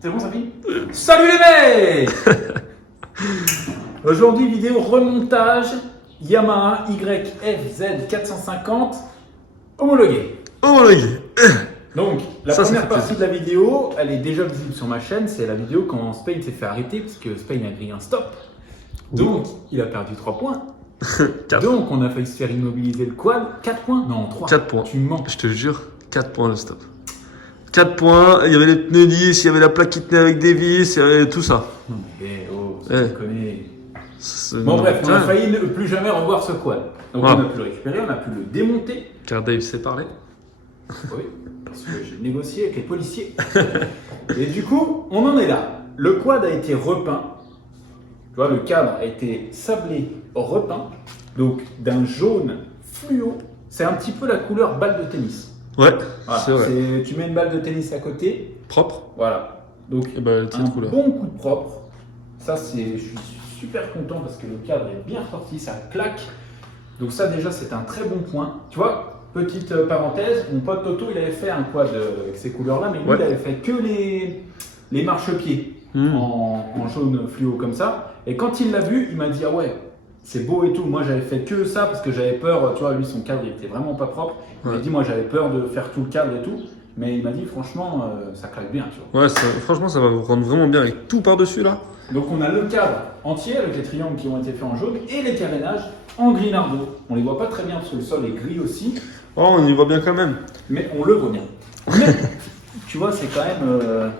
C'est bon, ça finit? Salut les mecs. Aujourd'hui, vidéo remontage Yamaha YFZ 450 homologué. Homologué. Donc, la première partie de la vidéo, elle est déjà visible sur ma chaîne. C'est la vidéo quand Spain s'est fait arrêter parce que Spain a grillé un stop. Donc, il a perdu 3 points. Donc, on a failli se faire immobiliser le quad. 4 points? Non, 3. 4 points. Tu mens. Je te jure, 4 points le stop. 4 points, il y avait les pneus lisses, il y avait la plaque qui tenait avec des vis, il y avait tout ça. Non mais ça déconne. Bon Non, bref, on a tiens. failli ne plus jamais revoir ce quad. Donc Ah. on a pu le récupérer, on a pu le démonter. Car Dave sait parler. Oui, parce que j'ai négocié avec les policiers. Et du coup, on en est là. Le quad a été repeint. Tu vois, le cadre a été sablé repeint. Donc d'un jaune fluo. C'est un petit peu la couleur balle de tennis. Ouais, Voilà, c'est vrai. tu mets une balle de tennis à côté. Propre. Voilà. Donc Et bah, un cette couleur. bon coup de propre. Ça, je suis super content parce que le cadre est bien sorti, ça claque. Donc ça déjà, c'est un très bon point. Tu vois, petite parenthèse, mon pote Toto, il avait fait un quad avec ces couleurs-là, mais lui, Ouais. il avait fait que les marchepieds en jaune fluo comme ça. Et quand il l'a vu, il m'a dit, ah ouais, c'est beau et tout. Moi, j'avais fait que ça parce que j'avais peur. Tu vois, lui, son cadre, il était vraiment pas propre. Il m'a dit, moi, j'avais peur de faire tout le cadre et tout. Mais il m'a dit, franchement, ça claque bien, tu vois. Ouais, franchement, ça va vous rendre vraiment bien avec tout par-dessus là. Donc on a le cadre entier avec les triangles qui ont été faits en jaune et les carénages en gris nardo. On les voit pas très bien parce que le sol est gris aussi, Oh, on y voit bien quand même. mais on le voit bien. Mais tu vois, c'est quand même,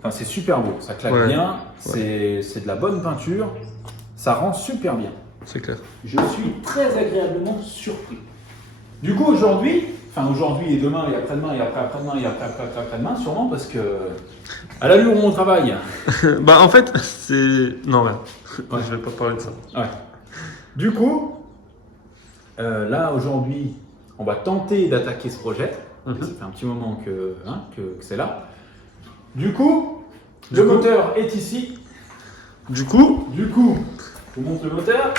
enfin c'est super beau, ça claque Ouais. bien, c'est de la bonne peinture, ça rend super bien. C'est clair. Je suis très agréablement surpris. Du coup aujourd'hui et demain et après-demain et après-après-demain et après-après-après-demain sûrement parce que à l'allure où on travaille. Bah, en fait, c'est. Non, rien. Ouais. Je vais pas parler de ça. Ouais. Du coup, là aujourd'hui, on va tenter d'attaquer ce projet. Ça fait un petit moment que c'est là. Du coup, le moteur est ici. Du coup, Je vous montre le moteur.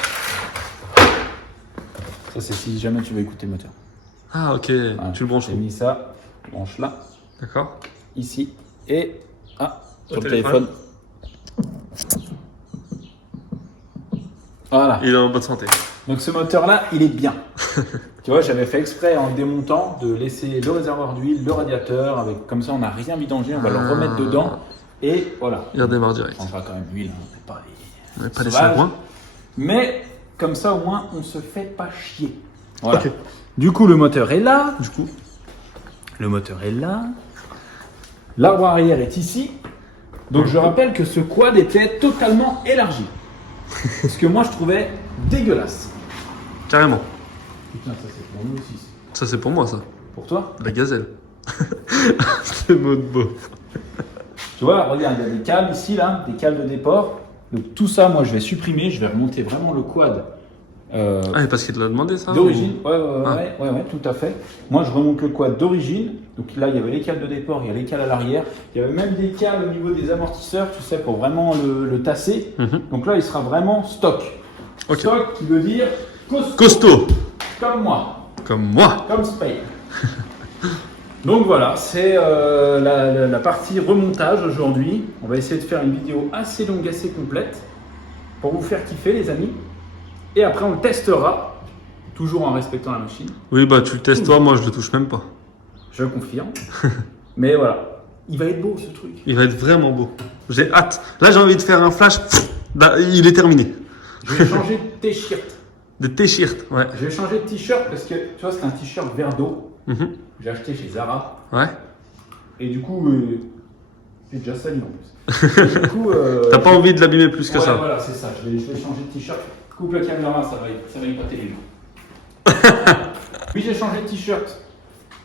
Ça, c'est si jamais tu veux écouter le moteur. ah, ok, Voilà. tu le branches J'ai où? mis ça, je branche là, D'accord. ici, et sur Au le téléphone. téléphone. Voilà. Il est en bonne santé. Donc ce moteur-là, il est bien. Tu vois, j'avais fait exprès en le démontant de laisser le réservoir d'huile, le radiateur, avec comme ça on n'a rien vidangé, on va le remettre dedans et voilà. Il redémarre On direct. changera quand même l'huile, on fait pas On n'est pas les les sauvages. chagrin. Mais comme ça au moins on se fait pas chier. Voilà. Ok. Du coup le moteur est là. Du coup, Le moteur est là. L'arbre arrière est ici. Donc je rappelle que ce quad était totalement élargi. Ce que moi je trouvais dégueulasse. carrément. Putain, ça c'est pour nous aussi. Ça, c'est pour moi, ça. Pour toi? La gazelle. C'est mot de beau. Tu vois, regarde, il y a des câbles ici, là, des câbles de déport. Donc tout ça, moi je vais supprimer, je vais remonter vraiment le quad Ah, mais parce qu'il te l'a demandé, ça? d'origine. ou- Ouais, tout à fait. Moi je remonte le quad d'origine. Donc là, il y avait les câbles de déport, il y a les câbles à l'arrière. Il y avait même des câbles au niveau des amortisseurs, tu sais, pour vraiment le tasser. Mhm. Donc là, il sera vraiment stock. Ok. Stock qui veut dire costaud. Costaud. Comme moi. Comme moi. Comme Spain. Donc voilà, c'est la partie remontage aujourd'hui. On va essayer de faire une vidéo assez longue, assez complète pour vous faire kiffer les amis. Et après on le testera, toujours en respectant la machine, Oui, bah, tu le testes toi, moi, je le touche même pas. je confirme. Mais voilà, il va être beau ce truc. Il va être vraiment beau. J'ai hâte. Là, j'ai envie de faire un flash. Bah, il est terminé. Je vais changer de t-shirt. De t-shirt, ouais. Je vais changer de t-shirt parce que tu vois c'est un t-shirt vert d'eau Mhm. que j'ai acheté chez Zara. Ouais. Et du coup, j'ai déjà sali en plus. Et du coup, T'as pas envie de l'abîmer plus que ouais, ça. Voilà, c'est ça. Je vais changer de t-shirt. Coupe la caméra, ça va épater les gens. Puis j'ai changé de t-shirt.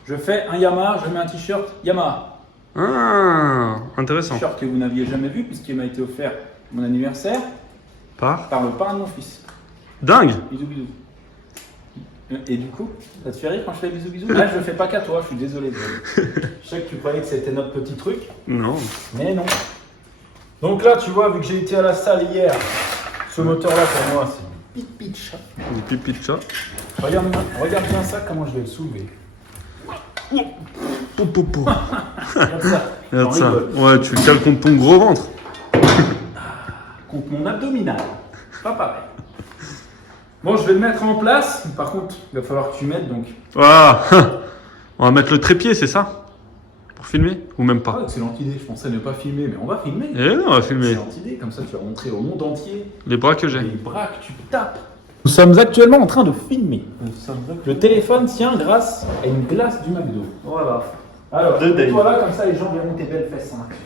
Je fais un Yamaha, je mets un t-shirt Yamaha. Ah, intéressant. T-shirt que vous n'aviez jamais vu puisqu'il m'a été offert mon anniversaire Par par le parrain de mon fils. dingue. Bisous, bisous. Et du coup, ça te fait rire quand je fais bisous, bisous? Là, je le fais pas qu'à toi, je suis désolé. Je sais que tu croyais que c'était notre petit truc, Non. mais non. Donc là, tu vois, vu que j'ai été à la salle hier, ce moteur-là pour moi, c'est du pit chat. Du pipi de chat. Regarde bien ça, comment je vais le soulever. Pou, pou, pou. Regarde ça. Regarde ça. rigole. Ouais, tu le cales contre ton gros ventre. Contre mon abdominal. Pas pareil. Bon, je vais le mettre en place. Par contre, il va falloir que tu m'aides donc. Voilà. On va mettre le trépied, c'est ça? Pour filmer? Ou même Ah, pas? excellente idée. Je pensais ne pas filmer, mais on va filmer. Eh non, on va filmer. Excellente idée. Comme ça, tu vas montrer au monde entier Les bras que j'ai. les bras que tu tapes. Nous sommes actuellement en train de filmer. Le téléphone tient grâce à une glace du McDo. Voilà. Alors, De Dave. voilà, comme ça, les gens verront tes belles fesses en action.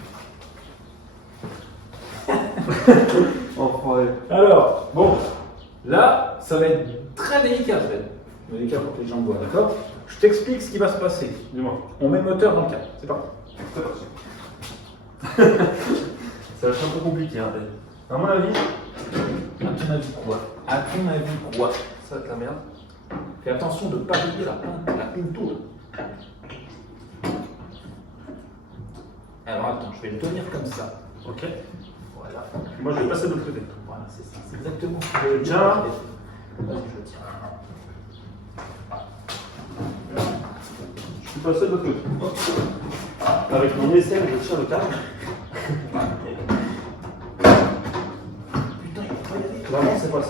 Enfoiré. Alors, bon, là, ça va être très délicat, Sven. Délicat pour que les gens voient, d'accord? Je t'explique ce qui va se passer. Dis-moi. On met le moteur dans le cadre, c'est parti. C'est parti. Ça va être un peu compliqué, hein, Dave. À mon avis, À ton avis quoi? À ton avis quoi? ça va être la merde. Fais attention de ne pas régler la pinture. Alors attends, je vais le tenir comme ça. Ok. Voilà. Moi, je vais passer de l'autre côté. Voilà, c'est ça. C'est exactement ce que je veux dire. Tiens. Vas-y, je le tiens. Je suis passé de l'autre côté. Avec mon aisselle, je tire le câble. Putain, il va pas y aller. Vraiment, c'est passé.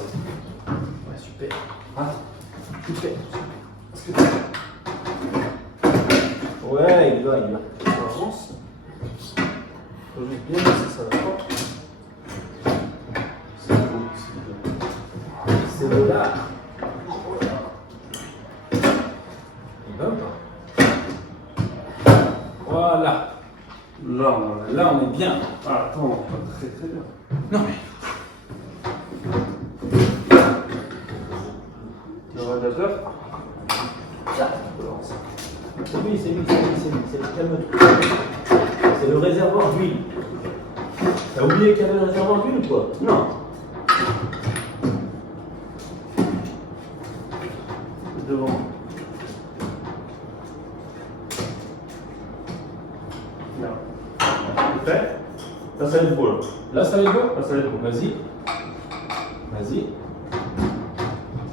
Ouais, super. Ah, Super. est-ce que tu Ouais, il va. avance? Je vais bien laisser ça là-bas. C'est beau, c'est beau. C'est le là. Il va ou pas? Voilà. Là, on a... Là, on est bien. Ah, attends, pas très très bien. Non, mais. Le radiateur. C'est lui. Calme-toi. C'est le réservoir d'huile. T'as oublié qu'il y avait le réservoir d'huile ou quoi? Non. Devant. Là. Fait. Là, ça va être beau, là. Là, ça va être beau? Là, ça va être beau. Vas-y. Vas-y.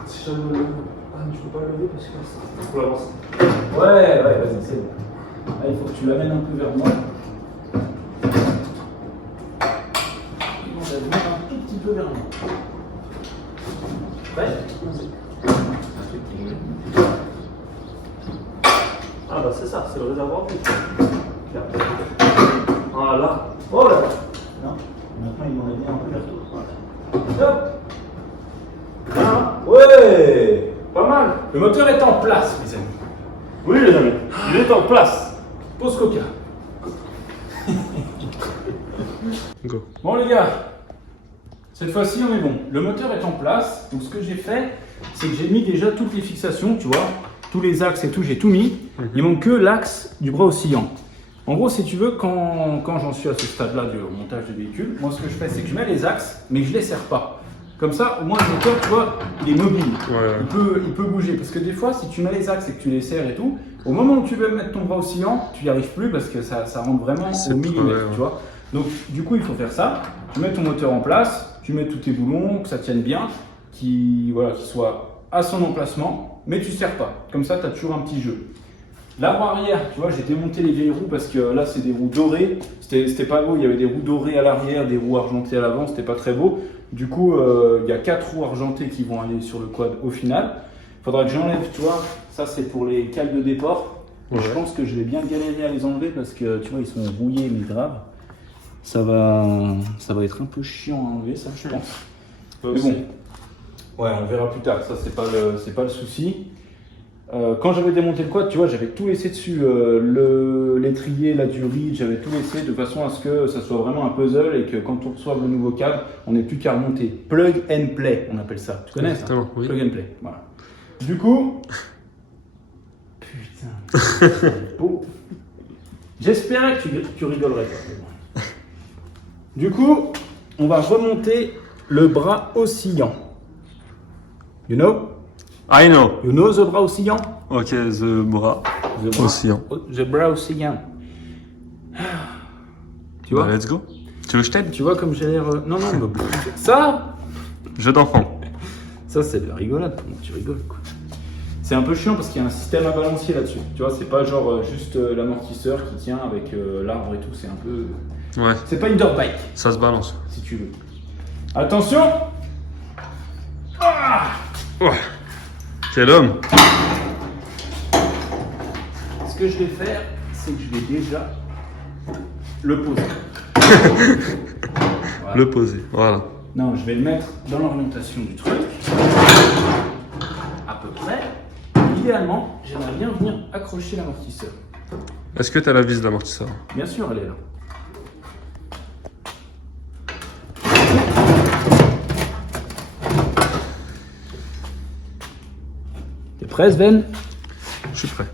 Si je le lève. Ah, mais je peux pas le lever parce que ça. Faut l'avancer. Ouais, vas-y, c'est bon. Là, il faut que tu l'amènes un peu vers moi. On va le mettre un tout petit peu vers moi. Prêt? Ah, bah, c'est ça, c'est le réservoir d'huile. Voilà. Oh là là. Non. Maintenant, il m'en a mis un peu vers toi. Voilà. Hop. Là. Ouais. Pas mal. Le moteur est en place, mes amis. Oui, les amis. Il est en place. Pause coca. Go. Bon les gars, cette fois-ci on est bon. Le moteur est en place. Donc ce que j'ai fait, c'est que j'ai mis déjà toutes les fixations, tu vois, tous les axes et tout, j'ai tout mis. Il manque que l'axe du bras oscillant. En gros, si tu veux, quand j'en suis à ce stade-là du montage du véhicule, moi ce que je fais, c'est que je mets les axes, mais je les serre pas. Comme ça, au moins le moteur, tu vois, il est mobile. Ouais. Il peut bouger. Parce que des fois, si tu mets les axes et que tu les serres et tout, au moment où tu veux mettre ton bras oscillant, tu n'y arrives plus parce que ça rentre vraiment C'est au millimètre, ouais. tu vois. Donc, du coup, il faut faire ça. Tu mets ton moteur en place, tu mets tous tes boulons, que ça tienne bien, qu'il soit à son emplacement, mais tu ne serres pas. Comme ça, tu as toujours un petit jeu. La roue arrière, tu vois, j'ai démonté les vieilles roues parce que là, c'est des roues dorées. C'était pas beau, il y avait des roues dorées à l'arrière, des roues argentées à l'avant, c'était pas très beau. Du coup, il y a 4 roues argentées qui vont aller sur le quad au final. Il faudra que j'enlève, tu vois, ça c'est pour les cales de déport. Ouais. Je pense que je vais bien galérer à les enlever parce que, tu vois, ils sont rouillés mais grave. Ça va être un peu chiant à enlever, ça, je pense. Mais bon, ouais, on verra plus tard, ça c'est pas le souci. Quand j'avais démonté le quad, tu vois, j'avais tout laissé dessus, l'étrier, la durite, j'avais tout laissé de façon à ce que ça soit vraiment un puzzle et que quand on reçoive le nouveau câble, on n'ait plus qu'à remonter. Plug and play, on appelle ça. Tu connais ça? Exactement, oui. Plug and play, voilà. Du coup, putain, c'est beau. J'espérais que tu rigolerais pas. Du coup, on va remonter le bras oscillant. You know? I know. You know the bras oscillant? Ok, the bras The bras oscillant. The bras oscillant. Tu vois? Bah, let's go. Tu veux que je t'aide? Tu vois comme j'ai l'air... Non, bah, ça, Jeu d'enfant. ça c'est de la rigolade. Comment tu rigoles, quoi. C'est un peu chiant parce qu'il y a un système à balancier là-dessus. Tu vois, c'est pas genre juste l'amortisseur qui tient avec l'arbre et tout. C'est un peu. Ouais, C'est pas une dirt bike, ça se balance. si tu veux. Attention. Ah, Ouais. Quel homme. ce que je vais faire, c'est que je vais déjà le poser. Voilà. Le poser, voilà. Non, je vais le mettre dans l'orientation du truc. À peu près. Idéalement, j'aimerais bien venir accrocher l'amortisseur. Est-ce que tu as la vis d'amortisseur? Bien sûr, elle est là. T'es prêt, Sven? Je suis prêt.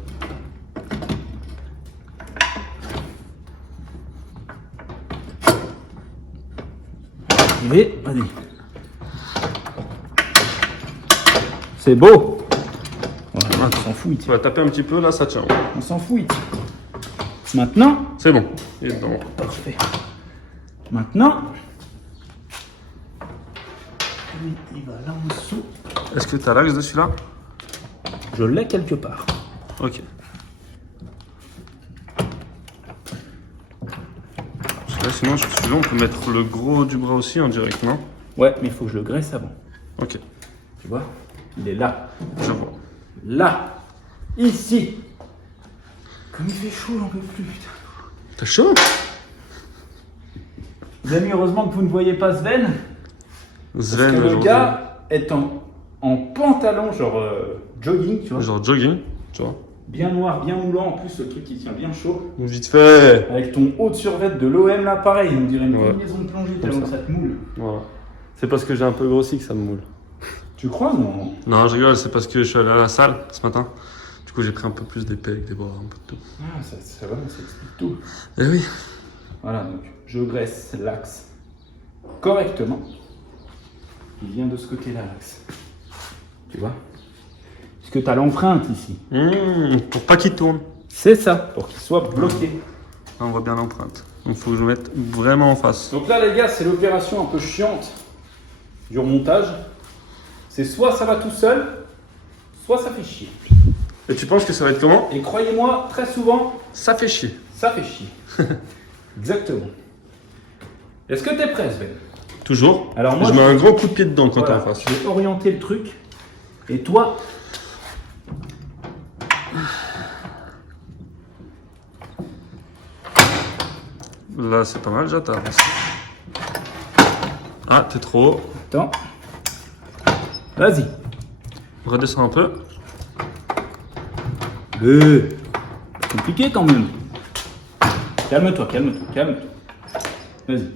Et vas-y. C'est beau. Voilà, on s'en fout. Tu vas taper un petit peu, là, ça tient. On s'en fout. Maintenant, C'est bon. Il est dedans. parfait. Maintenant, lui, il va là en dessous. Est-ce que tu as l'axe de celui-là? Je l'ai quelque part. Ok. Parce que là, sinon, sur celui-là, on peut mettre le gros du bras aussi en direct, non? Ouais, mais il faut que je le graisse avant. Ok, Tu vois? Il est là. je vois. Là. Ici. Comme il fait chaud, j'en peux plus, putain. T'as chaud? Les amis, heureusement que vous ne voyez pas Sven. Parce Sven, que le aujourd'hui. gars est en pantalon, genre jogging, tu vois. Genre jogging, tu vois. Bien noir, bien moulant. En plus, le truc, il tient bien chaud. Vite fait. Avec ton haut de survêt de l'OM, là, pareil. On dirait une Ouais. combinaison de plongée Comme tellement ça. ça te moule. Voilà. C'est parce que j'ai un peu grossi que ça me moule. Tu crois, non? Non, je rigole, c'est parce que je suis allé à la salle ce matin. Du coup, j'ai pris un peu plus d'épée avec des bras, un peu de tout. Ah, ça va, ça explique tout. Eh oui. Voilà, donc je graisse l'axe correctement. Il vient de ce côté-là, l'axe. Tu vois? Puisque tu as l'empreinte ici. Pour pas qu'il tourne. C'est ça, pour qu'il soit bloqué. Là, on voit bien l'empreinte. Donc, il faut que je le mette vraiment en face. Donc là, les gars, c'est l'opération un peu chiante du remontage. C'est soit ça va tout seul, soit ça fait chier. Et tu penses que ça va être comment? Et croyez-moi, très souvent, Ça fait chier. ça fait chier. Exactement. Est-ce que tu es prêt, Sven? Toujours. Alors moi, je mets un gros coup de pied dedans quand Voilà, t'es en face. je vais orienter le truc. Et toi, Là, c'est pas mal, déjà, t'as avancé. Ah, t'es trop haut. attends. Vas-y. Redescends un peu. C'est compliqué quand même. Calme-toi, calme-toi, calme-toi. Vas-y.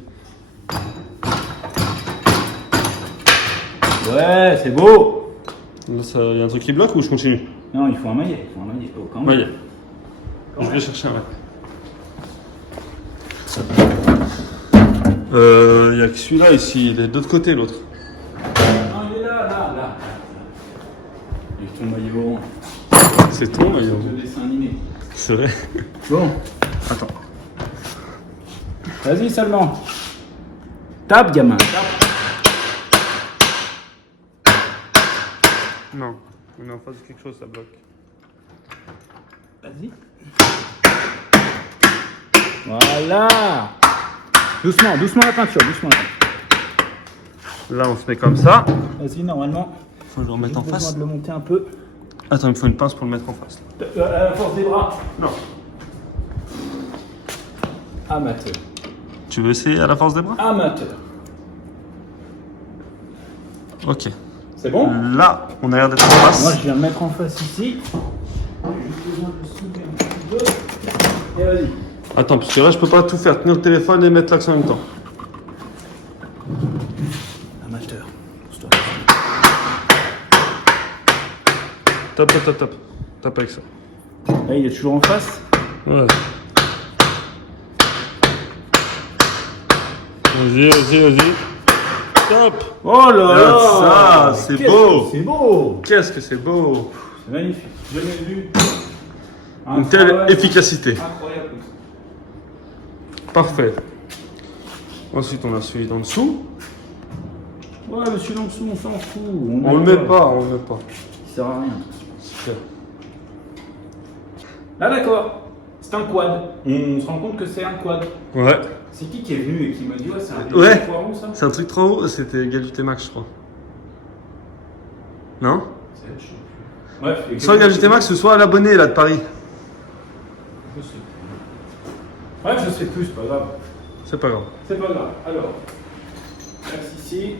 Ouais, c'est beau. Là, il y a un truc qui bloque ou je continue? Non, il faut un maillet. Il faut un maillet. Oh, quand même. Ouais, je vais chercher un mec. Il y a que celui-là ici, il est de l'autre côté l'autre. Non, il est là. Avec ton maillot orange. C'est ton maillot. Le dessin animé. C'est vrai. Bon, attends. Vas-y seulement. Tape, gamin. Tape. Non, on est en face de quelque chose, ça bloque. Vas-y. Voilà. Doucement, doucement la peinture, doucement. Là, on se met comme ça. Vas-y, normalement. Faut que je le remette en J'ai besoin face. de le monter un peu. Attends, il me faut une pince pour le mettre en face. À la force des bras. Non. Amateur. Tu veux essayer à la force des bras? Amateur. Ok. C'est bon? Là, on a l'air d'être en Moi, face. je viens me mettre en face ici. J'ai juste besoin de soulever un petit peu. Et vas-y. Attends, parce que là, je peux pas tout faire. Tenir le téléphone et mettre l'axe en même temps. Amateur. Pousse-toi. Top. Tape avec ça. Là, il est toujours en face. Ouais. Vas-y. Top. Oh là Regarde là. ça, c'est Qu'est-ce beau. que C'est beau. Qu'est-ce que c'est beau. C'est magnifique. Jamais vu. Une telle efficacité. Incroyable. Parfait. Ensuite, on a celui d'en dessous. Ouais, mais celui-là en dessous, on s'en fout. On le met pas. Il sert à rien. sûr. Là, d'accord. C'est un quad. On se rend compte que c'est un quad. Ouais. C'est qui est venu et qui me dit ouais, c'est un Ouais. poireau ça? C'est un truc trop haut, c'était Égalité Max, je crois. Non? C'est chaud. Bref. Soit Égalité Max, soit à l'abonné là de Paris. Je sais plus. Bref, je sais plus, c'est pas grave. C'est pas grave. C'est pas grave. Alors, axe ici,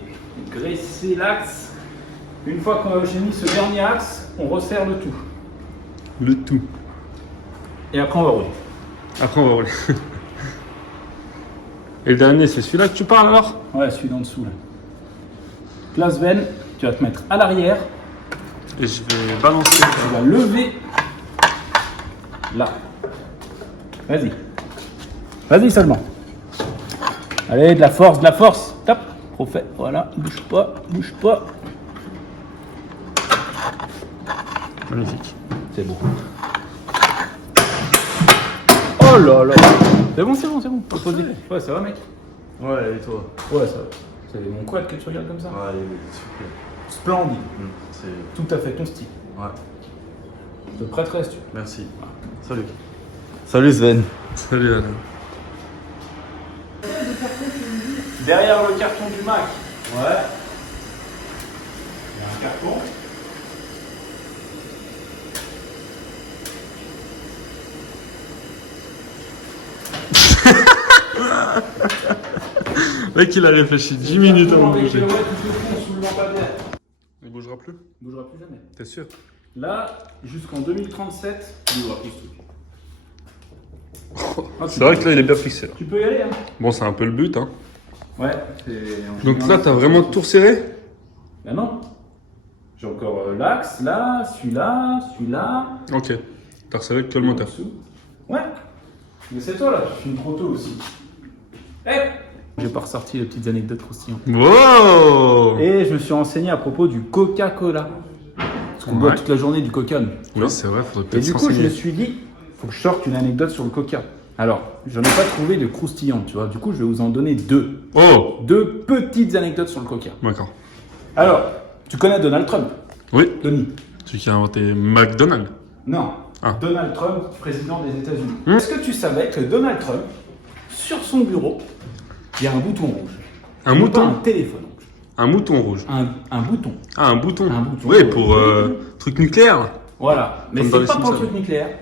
graisser l'axe. Une fois que j'ai mis ce dernier axe, on resserre le tout. Le tout. Et après, on va rouler. Après, on va rouler. Et le dernier, c'est celui-là que tu parles alors? Ouais, celui d'en dessous là. Place veine, tu vas te mettre à l'arrière. Et je vais balancer. Tu vas lever là. Vas-y. Vas-y seulement. Allez, de la force, de la force. Top. Refait. Voilà. Bouge pas, bouge pas. Magnifique. C'est bon. Oh là là. C'est bon, c'est bon, c'est bon. Faut poser. Ouais, ça va, mec. Ouais, et toi? Ouais, ça va. C'est mon quad que tu regardes comme ça. Ouais, super. Splendide. C'est... Tout à fait ton style. Ouais, Je te prêterai si tu veux. merci. Salut. Salut Sven. Salut Alain. Derrière le carton du Mac. Ouais. Il y a un carton. Le mec, il a réfléchi 10 minutes avant de bouger. Sous le lampadaire. Il bougera plus? Il ne bougera plus jamais. T'es sûr? Là, jusqu'en 2037, il bougera plus ce truc. Ah, C'est vrai que là, il est bien fixé. Là. Tu peux y aller, hein. Bon, c'est un peu le but, hein. Ouais. c'est- Donc là, t'as vraiment tout resserré? Ben non. J'ai encore l'axe, là, celui-là, celui-là. Ok. T'as resserré que le moteur. Dessous. Ouais. Mais c'est toi là, tu filmes trop tôt aussi. Eh, j'ai pas ressorti les petites anecdotes croustillantes. Wow! Et je me suis renseigné à propos du Coca-Cola. Parce qu'on boit toute la journée du Coca, nous. tu vois. Oui, c'est vrai, faudrait Et peut-être du coup, je me s'enseigner. suis dit, faut que je sorte une anecdote sur le Coca. Alors, j'en ai pas trouvé de croustillantes, tu vois. Du coup, je vais vous en donner deux. Oh! Deux petites anecdotes sur le Coca. D'accord. Alors, tu connais Donald Trump, Oui, Tony? celui qui a inventé McDonald's. Non. Ah. Donald Trump, président des États-Unis. Hmm. Est-ce que tu savais que Donald Trump, sur son bureau, il y a un bouton rouge? Un Et non mouton? pas un téléphone rouge. Un mouton rouge. Un bouton. Ah, un bouton. Un bouton. Oui, pour truc nucléaire. Voilà. Mais Comme dans c'est les pas pour le Simpsons. truc nucléaire.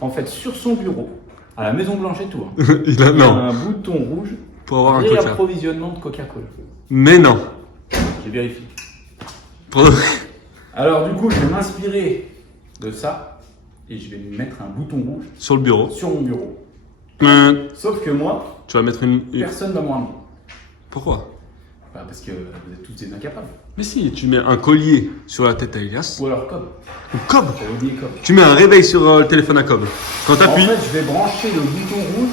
En fait, sur son bureau, à la Maison Blanche et tout, hein, Il a, il y a non, un bouton rouge. pour avoir un coca. Réapprovisionnement de Coca-Cola. Mais non. J'ai vérifié. Pour- Alors du coup, je vais m'inspirer de ça et je vais lui mettre un bouton rouge Sur le bureau. sur mon bureau. Sauf que moi, Tu vas mettre une. personne va me ramener. Pourquoi? Bah, parce que vous êtes tous des incapables. Mais si, tu mets un collier sur la tête à Elias. Ou alors Cobb. Ou Cobb. J'avais oublié Cobb. Tu mets un réveil sur le téléphone à Cobb. Quand En t'appuies. fait, je vais brancher le bouton rouge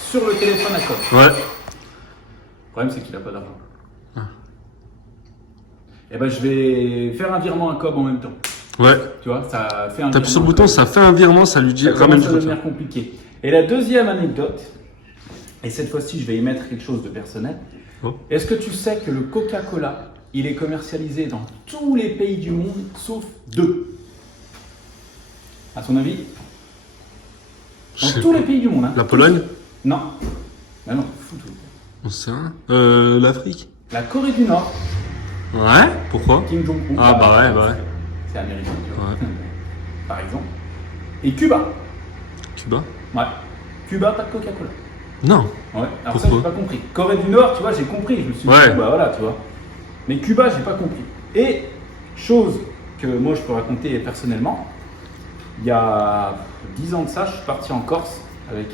sur le téléphone à Cobb. Ouais. Le problème, c'est qu'il n'a pas d'argent. Et ben, je vais faire un virement à Cobb en même temps. Ouais. Tu vois, ça fait un T'appuies sur le virement à bouton, Cobb. ça fait un virement, ça lui dit Ça ramène commence du à coca. devenir compliqué. Et la deuxième anecdote, et cette fois-ci, je vais y mettre quelque chose de personnel. Oh. Est-ce que tu sais que le Coca-Cola, il est commercialisé dans tous les pays du monde, sauf deux? À ton avis? Je Dans sais tous pas. les pays du monde. Hein. La Pologne? Non. Ah non, foutu. On sait rien. L'Afrique? La Corée du Nord, Ouais. Pourquoi? Kim Jong-un. Ah bah ouais. C'est américain, tu vois. Ouais. Par exemple. Et Cuba. Cuba? Ouais. Cuba, pas de Coca-Cola. Non. Ouais, alors ça, Pourquoi j'ai pas compris. Corée du Nord, tu vois, j'ai compris. Je me suis dit, Ouais. bah voilà, tu vois. Mais Cuba, j'ai pas compris. Et, chose que moi, je peux raconter personnellement, il y a 10 ans de ça, je suis parti en Corse avec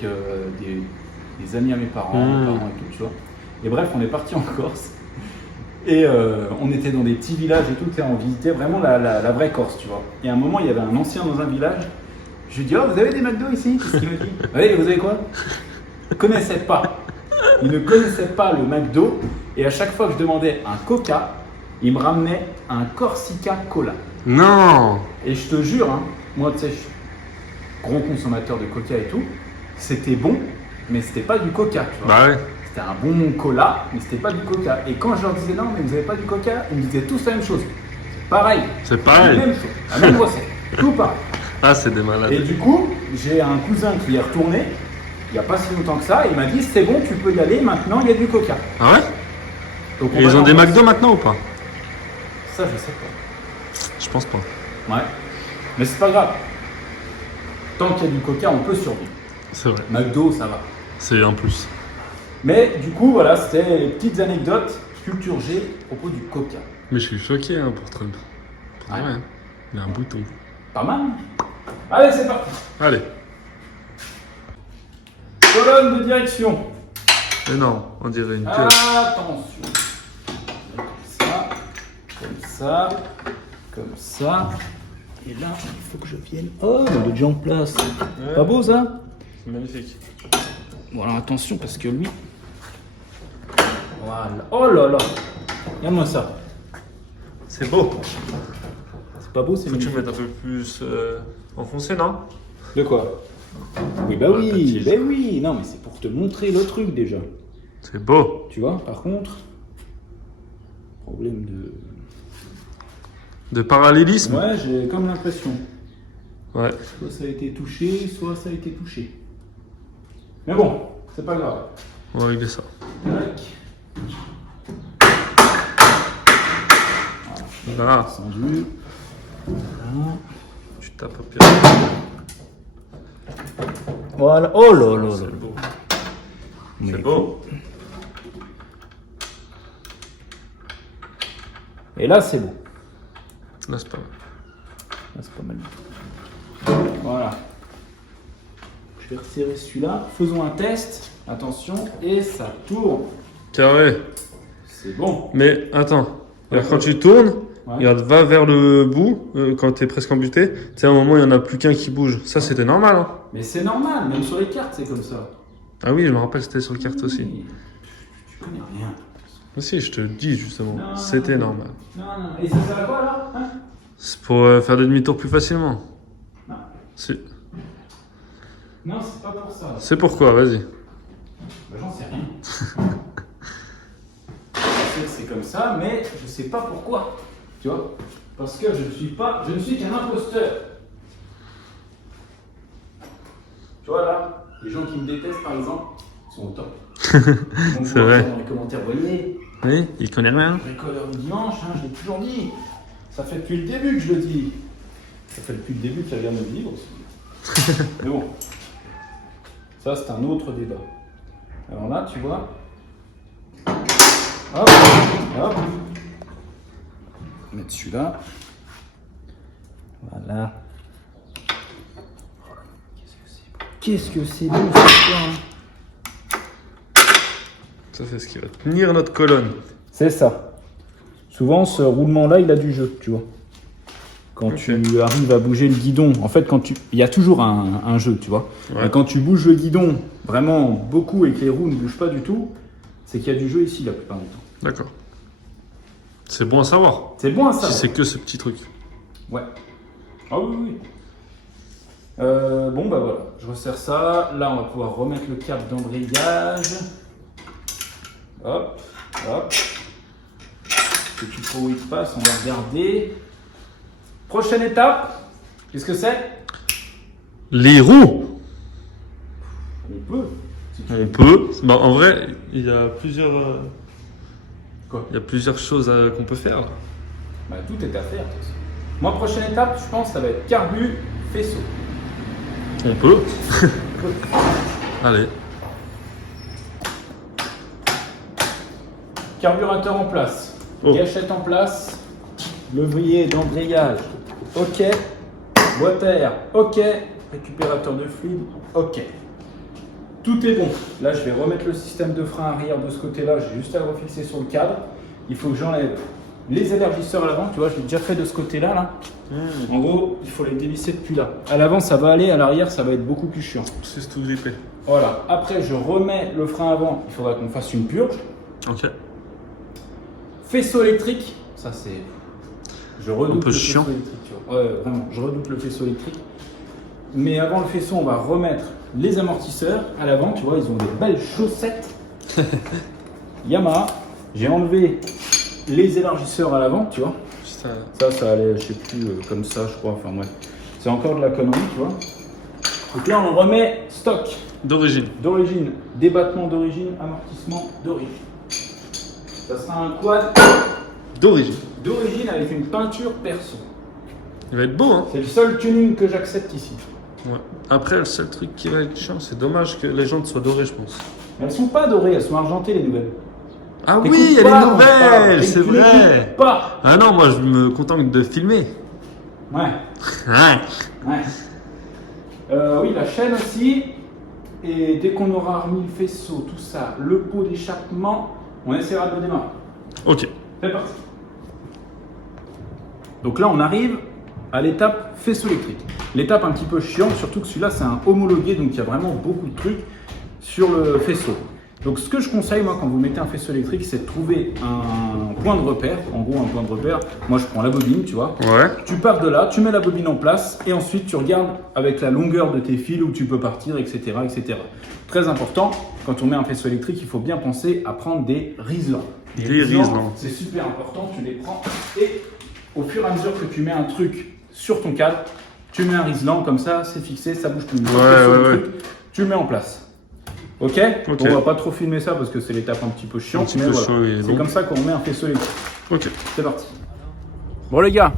des amis à mes parents et tout, tu vois. Et bref, on est parti en Corse. Et on était dans des petits villages et tout, et on visitait vraiment la vraie Corse, tu vois. Et à un moment, il y avait un ancien dans un village. Je lui dis, oh, vous avez des McDo ici? C'est ce qu'il me dit. Oui, vous avez quoi? Il ne connaissait pas. Il ne connaissait pas le McDo. Et à chaque fois que je demandais un Coca, il me ramenait un Corsica Cola. Non. Et je te jure, hein, moi, tu sais, je suis gros consommateur de Coca et tout. C'était bon, mais c'était pas du Coca, tu vois. Bah ouais. C'était un bon cola, mais c'était pas du Coca. Et quand je leur disais non, mais vous avez pas du Coca, ils me disaient tous la même chose. C'est pareil. C'est pareil. La même chose, la même recette. Tout pareil. Ah, c'est des malades. Et du coup, j'ai un cousin qui est retourné, il n'y a pas si longtemps que ça, et il m'a dit c'est bon, tu peux y aller, maintenant il y a du coca. Ah ouais? Donc, on Et va ils ont dans des le- McDo maintenant ou pas? Ça, je sais pas. Je pense pas. Ouais. Mais c'est pas grave. Tant qu'il y a du coca, on peut survivre. C'est vrai. McDo, ça va. C'est un plus. Mais du coup, voilà, c'était les petites anecdotes culture G à propos du coca. Mais je suis choqué hein, pour Trump. Ouais. Ouais. Il a un bouton. Pas mal. Allez, c'est parti. Allez. Colonne de direction. Mais non, on dirait une pièce. Attention. Comme ça, comme ça. Et là, il faut que je vienne. Oh, on est déjà en place. Pas beau ça? C'est magnifique. Bon, alors attention parce que lui. Voilà. Oh là là. Regarde-moi ça. C'est beau. C'est pas beau, c'est Faut que tu magnifique. mettes un peu plus enfoncé, non? De quoi? Oui, bah Ouais, oui, tactile. bah oui. Non, mais c'est pour te montrer le truc déjà. C'est beau. Tu vois, par contre, problème de. De parallélisme? Ouais, j'ai comme l'impression. Ouais. Soit ça a été touché, soit ça a été touché. Mais bon, c'est pas grave. On va régler ça. Tac. Voilà. Descendu. Voilà. Tu tapes au pied. Voilà. Oh là là là. C'est beau. Mais- C'est beau. Et là, c'est beau. Là, c'est pas mal. Là, c'est pas mal. Voilà. Je vais resserrer celui-là. Faisons un test. Attention. Et ça tourne. Carré. C'est bon. Mais attends. Regarde, quand tu tournes, Ouais. regarde, va vers le bout, quand t'es presque embuté. Tu sais, à un moment, il n'y en a plus qu'un qui bouge. Ça, c'était normal. Hein. Mais c'est normal. Même sur les cartes, c'est comme ça. Ah oui, je me rappelle, c'était sur le carte aussi. Oui. Tu connais rien. Aussi, je te dis justement, Non. c'était normal. Non, non. Et ça sert à quoi alors, hein? C'est pour faire des demi-tours plus facilement. Non. C'est Non, c'est pas pour ça. c'est pourquoi, vas-y. Bah, j'en sais rien. Je sais que c'est comme ça, mais je sais pas pourquoi. Tu vois? Parce que je ne suis qu'un imposteur. Tu vois là, les gens qui me détestent par exemple, sont au top. On C'est voit vrai. ça dans les commentaires, vous voyez, Oui, il connaît rien. bricoleur du dimanche, hein, je l'ai toujours dit. Ça fait depuis le début que je le dis. Ça fait depuis le début que ça vient de me vivre aussi. Mais bon, ça c'est un autre débat. Alors là, tu vois, hop, hop, mettre celui-là. Voilà. Qu'est-ce que c'est beau ce soir, hein. Ça, c'est ce qui va tenir notre colonne. C'est ça. Souvent, ce roulement-là, il a du jeu, tu vois. Quand Ok. tu arrives à bouger le guidon, en fait, il y a toujours un jeu, tu vois. Ouais. Et quand tu bouges le guidon vraiment beaucoup et que les roues ne bougent pas du tout, c'est qu'il y a du jeu ici la plupart du temps. D'accord. C'est bon à savoir. C'est bon à ça. Si c'est que ce petit truc. Ouais. Ah oui, oui. Bon, bah voilà, je resserre ça. Là, on va pouvoir remettre le câble d'embrayage. Hop, hop. Ce petit trou où il passe, on va regarder. Prochaine étape, qu'est-ce que c'est? Les roues. On peut. Si tu On veux. peut. Bah, en vrai, il y a plusieurs. Quoi? Il y a plusieurs choses qu'on peut faire. Là. Bah, tout est à faire. de toute façon. Moi, prochaine étape, je pense, ça va être carbu, faisceau. On peut. Allez. Carburateur en place, Oh. gâchette en place, levier d'embrayage, ok, boîte à air, ok, récupérateur de fluide, ok. Tout est bon. Là, je vais remettre le système de frein arrière de ce côté-là, j'ai juste à le refixer sur le cadre. Il faut que j'enlève les élargisseurs à l'avant, tu vois, je l'ai déjà fait de ce côté-là. Là. En gros, il faut les dévisser depuis là. À l'avant, ça va aller, à l'arrière, ça va être beaucoup plus chiant. C'est tout grippé. Voilà. Après, je remets le frein avant, il faudra qu'on fasse une purge. Ok. Faisceau électrique, ça c'est. Je redoute Un peu le chiant. faisceau électrique. Tu vois. Ouais, vraiment, je redoute le faisceau électrique. Mais avant le faisceau, on va remettre les amortisseurs à l'avant. Tu vois, ils ont des belles chaussettes. Yamaha. J'ai enlevé les élargisseurs à l'avant, tu vois. Putain. Ça allait, je sais plus, comme ça, je crois. Enfin, bref. c'est encore de la connerie, tu vois. Donc là, on remet stock D'origine. d'origine, débattement d'origine, amortissement d'origine. Ça sera un quad D'origine. d'origine avec une peinture perso. Il va être beau, hein. C'est le seul tuning que j'accepte ici. Ouais. Après, le seul truc qui va être chiant, c'est dommage que les jantes soient dorées, je pense. Elles sont pas dorées, elles sont argentées les nouvelles. Ah T'écoutes oui, il y a pas les quand je parle, nouvelles, c'est tu n'écoutes vrai. Pas. Ah non, moi je me contente de filmer. Ouais. Ouais. Ouais. Oui, la chaîne aussi. Et dès qu'on aura remis le faisceau, tout ça, le pot d'échappement, on essaiera de le démarrer. Ok. C'est parti. Donc là, on arrive à l'étape faisceau électrique. L'étape un petit peu chiante, surtout que celui-là, c'est un homologué, donc il y a vraiment beaucoup de trucs sur le faisceau. Donc ce que je conseille, moi, quand vous mettez un faisceau électrique, c'est de trouver un point de repère. En gros, un point de repère, moi, je prends la bobine, tu vois. Ouais. Tu pars de là, tu mets la bobine en place et ensuite tu regardes avec la longueur de tes fils où tu peux partir, etc., etc. Très important, quand on met un faisceau électrique, il faut bien penser à prendre des riselants. Des riselants. C'est super important, tu les prends et au fur et à mesure que tu mets un truc sur ton cadre, tu mets un riselant comme ça, c'est fixé, ça bouge plus. Ouais. Tu le mets en place. Ok. Ok. On va pas trop filmer ça parce que c'est l'étape un petit peu chiante, Un petit mais peu voilà. chaud, oui, C'est bon. comme ça qu'on met un faisceau électrique. Ok. C'est parti. Bon les gars,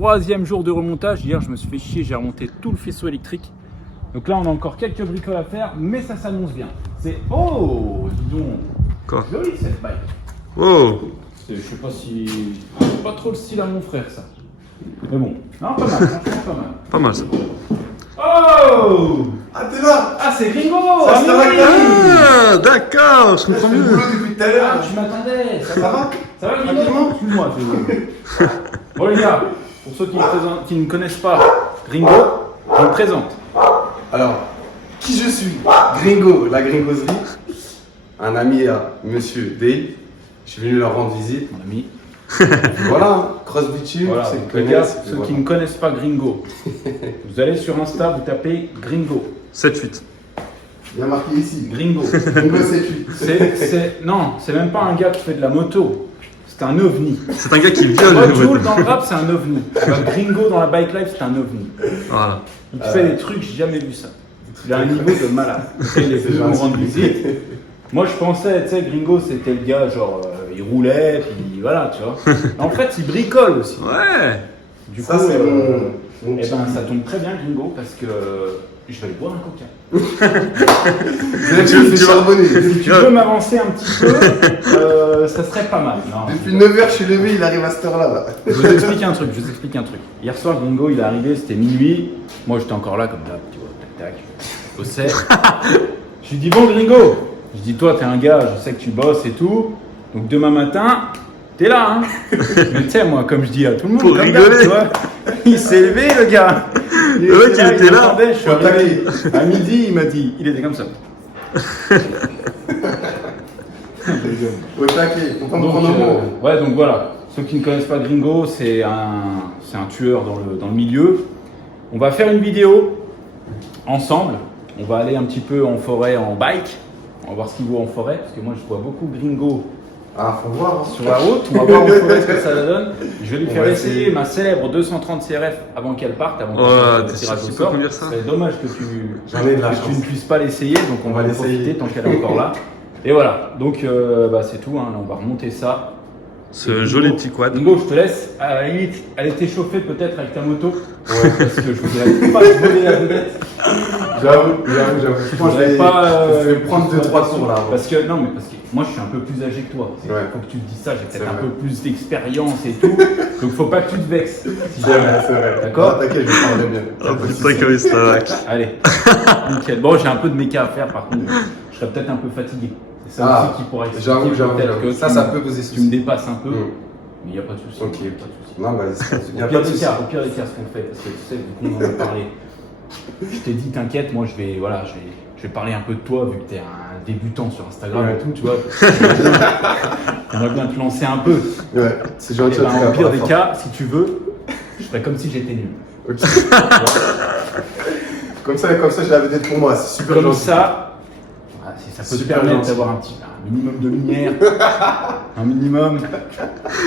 3e jour de remontage. Hier je me suis fait chier, j'ai remonté tout le faisceau électrique. Donc là on a encore quelques bricoles à faire, mais ça s'annonce bien. C'est... Oh, dis donc. Quoi? Joli cette bike. Oh. Je sais pas si... C'est pas trop le style à mon frère ça. Mais bon, non pas mal, franchement pas mal. Pas mal ça. Oh. Ah, t'es là! Ah c'est Gringo. Ça, ah, c'est mais vrai oui. Ah, d'accord, je comprends Je fais le mieux. boulot depuis tout à Ah, l'heure. tu m'attendais. Ça va? Ça va Gringo? Tranquillement. Excuse-moi. Bon les gars, pour ceux qui ne connaissent pas Gringo, je me présente. Alors, qui je suis? Gringo, la gringoserie. Un ami à Monsieur D. Je suis venu leur rendre visite. Mon ami. Voilà, Cross Bitume, Voilà, ceux donc, qui les gars, connaissent. ceux voilà. qui ne connaissent pas Gringo, vous allez sur Insta, vous tapez Gringo. 7-8. Il y a marqué ici. Gringo. Gringo 78. Non, c'est même pas un gars qui fait de la moto. C'est un ovni. C'est un gars qui viole Moi, les Jules motos. dans le rap, c'est un ovni. Gringo dans la bike life, c'est un ovni. Voilà. Il fait des trucs, j'ai jamais vu ça. Il a un niveau de malade. Il est venu me gentil. rendre visite. Moi, je pensais, tu sais, Gringo, c'était le gars, genre, il roulait, puis voilà, tu vois. En fait, il bricole aussi. Ouais. Du Ça, coup, c'est mon eh petit- ben, ça tombe très bien, Gringo, parce que je vais aller boire un coca. Tu me fais charbonner. Si tu veux m'avancer un petit peu, ça serait pas mal. Non. Depuis 9h, je suis levé, il arrive à cette heure-là. Là. Je vous explique un truc, Hier soir, Gringo, il est arrivé, c'était minuit. Moi, j'étais encore là, comme d'hab, tu vois, tac, tac. Je bossais. Je lui dis, bon, Gringo, je dis, toi, t'es un gars, je sais que tu bosses et tout. Donc, demain matin, t'es là, hein. Mais tu sais, moi, comme je dis à tout le monde, Pour comme rigoler. d'hab, tu vois, il s'est levé, le gars. Le mec, il était là. m'attendait, je suis Au arrivé. À midi, il m'a dit, il était comme ça. Au taquet, faut pas me Donc, prendre au mot. ouais, donc voilà. Ceux qui ne connaissent pas Gringo, c'est un tueur dans le milieu. On va faire une vidéo ensemble. On va aller un petit peu en forêt en bike. On va voir ce qu'il vaut en forêt, parce que moi je vois beaucoup Gringo Ah, faut voir. hein. sur la route. On va voir en forêt ce que ça donne. Je vais lui On faire va essayer essayer. ma célèbre 230 CRF avant qu'elle parte, avant qu'elle Oh, fasse le t'es tirage sûr au qu'il sort. faut conduire ça C'est dommage que J'en ai de la tu chance. ne puisses pas l'essayer, donc on va en l'essayer. profiter tant qu'elle est encore là. Et voilà, donc bah, c'est tout, hein. Là, on va remonter ça. Ce joli petit quad. Gringo, je te laisse. À la limite, elle était chauffée peut-être avec ta moto. Ouais. Parce que je voudrais pas te voler la vedette. J'avoue. Je Moi, voudrais pas je vais prendre 2-3 tours là. Parce que, non, mais parce que moi je suis un peu plus âgé que toi. Il Ouais. faut que tu te dises ça, j'ai peut-être C'est un vrai. peu plus d'expérience et tout. Donc faut pas que tu te vexes. Si C'est jamais. vrai, c'est vrai. D'accord. Ah, t'inquiète, je prendrai bien. Oh putain, comme il se tabac. Allez. Nickel. Bon, j'ai un peu de méca à faire par contre. Je serais peut-être un peu fatigué. C'est ça Ah, aussi qui pourrait expliquer J'avoue. peut-être que Ça, tu ça me- peut poser tu me souci. dépasses un peu. Mm. Mais il n'y a pas de souci. Ok. y a pas de souci. Non, bah, il n'y a Au pas pire de des souci. cas, ce qu'on fait, parce que tu sais, vu qu'on en a parlé, je t'ai dit, t'inquiète, moi je vais parler un peu de toi, vu que t'es un débutant sur Instagram Ouais. et tout, tu vois. J'aimerais bien te lancer un peu. Ouais, c'est Et gentil. ben, en tout au pire par des rapport. cas, si tu veux, je ferais comme si j'étais nul. Ok. Comme ça, je l'avais dit pour moi. C'est super Comme gentil. ça, voilà, si ça peut te Super permettre gentil. d'avoir un petit. Un minimum de lumière. Un minimum.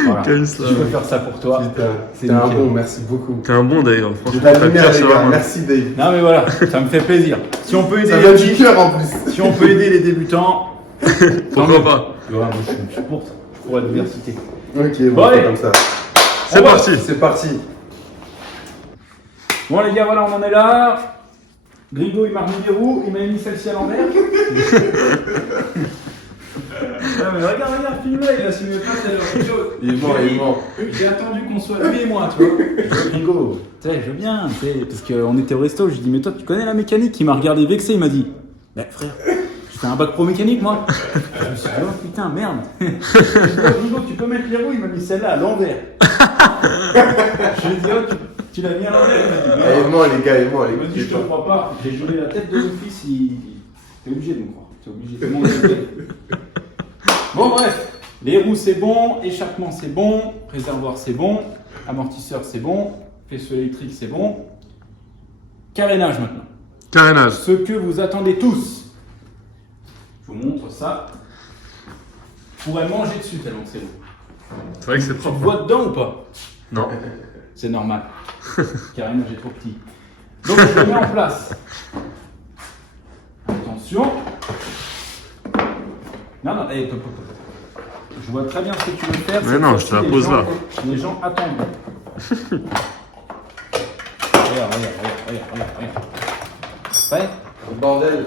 Voilà. Quel Si slam. je peux faire ça pour toi. Putain, c'est t'es un nickel. bon, merci beaucoup. T'es un bon d'ailleurs, J'ai franchement. de la t'as lumière, pire les sur la gars. main. Merci, Dave. Non mais voilà, ça me fait plaisir. Si on peut aider Ça les vient du petits, cœur en plus. si on peut aider les débutants, Pourquoi pas? tu vois, moi je suis pour la diversité. Ok, Bon, bon, allez. c'est comme ça. C'est On va. parti. C'est parti. Bon les gars, voilà, on en est là. Gringo il m'a remis des roues, il m'a mis celle-ci à l'envers. Ah, mais regarde, filme-le, il a signé pas tout à l'heure. Il est mort, il est mort. J'ai attendu qu'on soit lui et moi, tu vois. Gringo, tu sais, je veux bien, tu sais, parce qu'on était au resto, je lui ai dit, mais toi, tu connais la mécanique? Il m'a regardé vexé, il m'a dit, bah frère, tu fais un bac pro mécanique, moi? Je me suis dit, oh putain, merde. Je lui ai dit, Gringo, tu peux mettre les roues? Il m'a mis celle-là à l'envers. Je lui ai dit, oh, tu l'as mis à l'envers? Il m'a dit, Il est mort, les gars, il est mort. il m'a dit, je te crois pas. J'ai joué la tête de mon fils, t'es obligé de me croire. T'es obligé de me Bon, bref, les roues c'est bon, échappement c'est bon, réservoir c'est bon, amortisseur c'est bon, faisceau électrique c'est bon. Carénage maintenant. Carénage. Ce que vous attendez tous. Je vous montre ça. Je pourrais manger dessus tellement que c'est beau. C'est vrai que c'est Tu te propre. vois dedans ou pas? Non. C'est normal. Carénage est trop petit. Donc je le mets en place. Attention. Non, non, je vois très bien ce que tu veux faire. Mais non, je te la pose là. Les gens attendent. Regarde. Prêt? Bordel.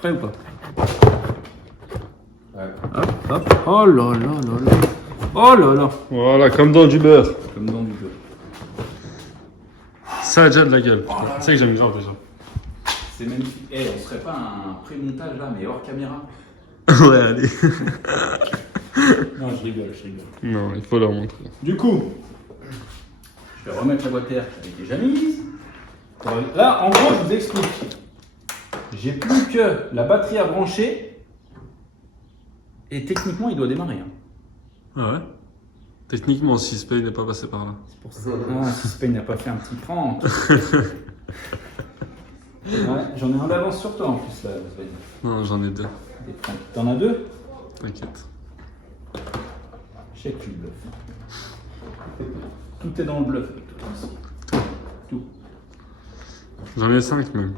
Prêt ou pas? Ouais. Hop. Oh là là là là. Oh là là. Voilà, comme dans du beurre. Comme dans du beurre. Ça a déjà de la gueule. Tu sais que j'aime genre déjà. C'est magnifique. Eh, on serait pas un pré-montage là, mais hors caméra? Ouais, allez. Non, je rigole. Non, il faut leur montrer. Du coup, je vais remettre la boîte air qui avait déjà mise. Là, en gros, je vous explique. J'ai plus que la batterie à brancher et techniquement, il doit démarrer. Hein. Ah ouais? Techniquement, si Spay n'est pas passé par là. C'est pour ça. Ah, si Spain n'a pas fait un petit prank. Ouais, j'en ai un d'avance sur toi en plus là, Spain. Non, j'en ai deux. Des pranks. T'en as deux? T'inquiète. Je sais que tu bluffes. Tout est dans le bluff avec toi aussi. Tout. J'en ai 5 même.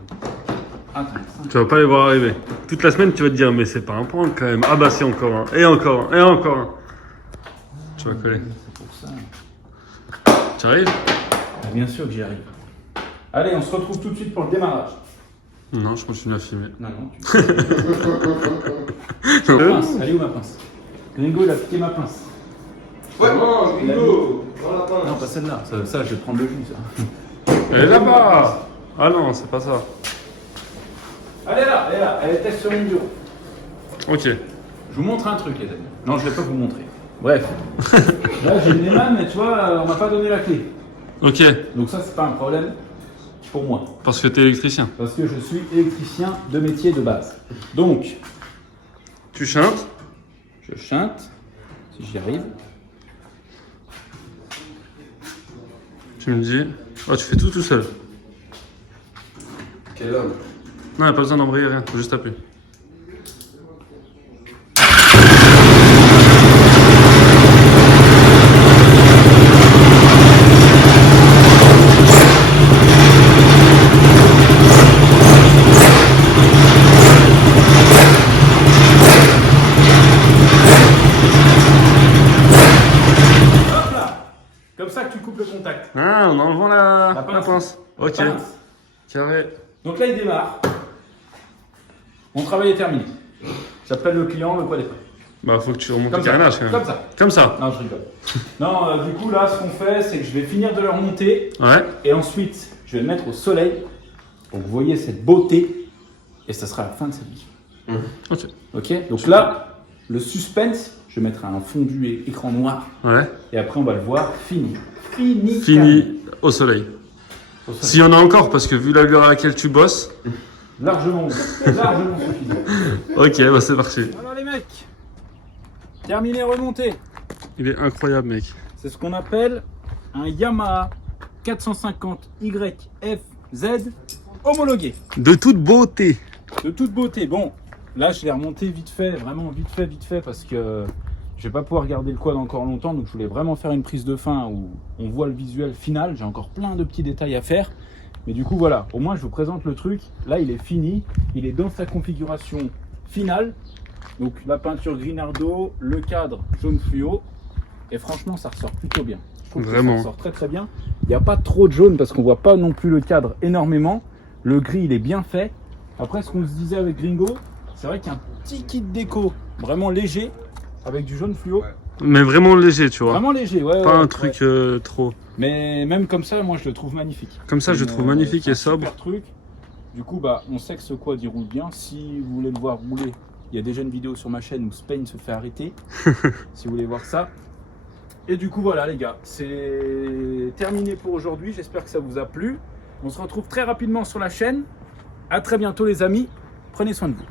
Ah, t'en as cinq. Tu vas pas les voir arriver. Toute la semaine, tu vas te dire, mais c'est pas un point quand même. Ah bah c'est encore un. Et encore un. Et encore un. Tu vas coller. C'est pour ça. Tu arrives? Ah, bien sûr que j'y arrive. Allez, on se retrouve tout de suite pour le démarrage. Non, je continue à filmer. Non, tu Ma pince, elle est où ma pince? Gringo, il a piqué ma pince. Ouais, non, Gringo. Non, pas celle-là. Ça, je vais prendre le jus, ça. Elle est là-bas! Ah non, c'est pas ça. Elle est là. Elle était sur une bureau. Ok. Je vous montre un truc, les amis. Non, je vais pas vous montrer. Bref. Là, j'ai le Neyman, mais tu vois, on m'a pas donné la clé. Ok. Donc ça, c'est pas un problème pour moi. Parce que t'es électricien. Parce que je suis électricien de métier de base. Donc, Tu chantes? je chante, si j'y arrive. Tu me dis. Oh, tu fais tout seul. Quel homme. Non, y'a pas besoin d'embrayer rien, faut juste appuyer. Hop là. Comme ça que tu coupes le contact. Ah, en enlevant la pince. pince. Ok. Pince. Carré. Donc là, il démarre. Mon travail est terminé. J'appelle le client, le poids est prêt. Bah, faut que tu remontes Comme le ça. carénage quand même. Comme ça. Comme ça. Non, je rigole. Non, du coup, là, ce qu'on fait, c'est que je vais finir de le remonter. Ouais. Et ensuite, je vais le mettre au soleil. Pour que vous voyez cette beauté. Et ça sera la fin de cette vie. Ok. Ok. Donc là, le suspense, je vais mettre un fondu et écran noir. Ouais. Et après, on va le voir fini. Fini. Fini au soleil. Au soleil. S'il y en a encore, parce que vu l'allure à laquelle tu bosses. Largement suffisant. Ok, bah c'est parti. Voilà les mecs. Terminé, remonté. Il est incroyable, mec. C'est ce qu'on appelle un Yamaha 450 YFZ homologué. De toute beauté. De toute beauté. Bon, là, je l'ai remonté vite fait, vraiment vite fait, parce que je vais pas pouvoir garder le quad encore longtemps. Donc, je voulais vraiment faire une prise de fin où on voit le visuel final. J'ai encore plein de petits détails à faire. Mais du coup, voilà, au moins, je vous présente le truc. Là, il est fini. Il est dans sa configuration finale. Donc, la peinture Grinardo, le cadre jaune fluo. Et franchement, ça ressort plutôt bien. Je trouve que ça ressort très très bien. Il n'y a pas trop de jaune parce qu'on voit pas non plus le cadre énormément. Le gris, il est bien fait. Après, ce qu'on se disait avec Gringo, c'est vrai qu'il y a un petit kit déco vraiment léger avec du jaune fluo. Mais vraiment léger, tu vois. Vraiment léger, ouais. Pas un truc trop. Mais même comme ça, moi, je le trouve magnifique. Comme ça, je le trouve magnifique et sobre. Super truc. Du coup, bah, on sait que ce quad, il roule bien. Si vous voulez le voir rouler, il y a déjà une vidéo sur ma chaîne où Spain se fait arrêter. Si vous voulez voir ça. Et du coup, voilà, les gars, c'est terminé pour aujourd'hui. J'espère que ça vous a plu. On se retrouve très rapidement sur la chaîne. À très bientôt, les amis. Prenez soin de vous.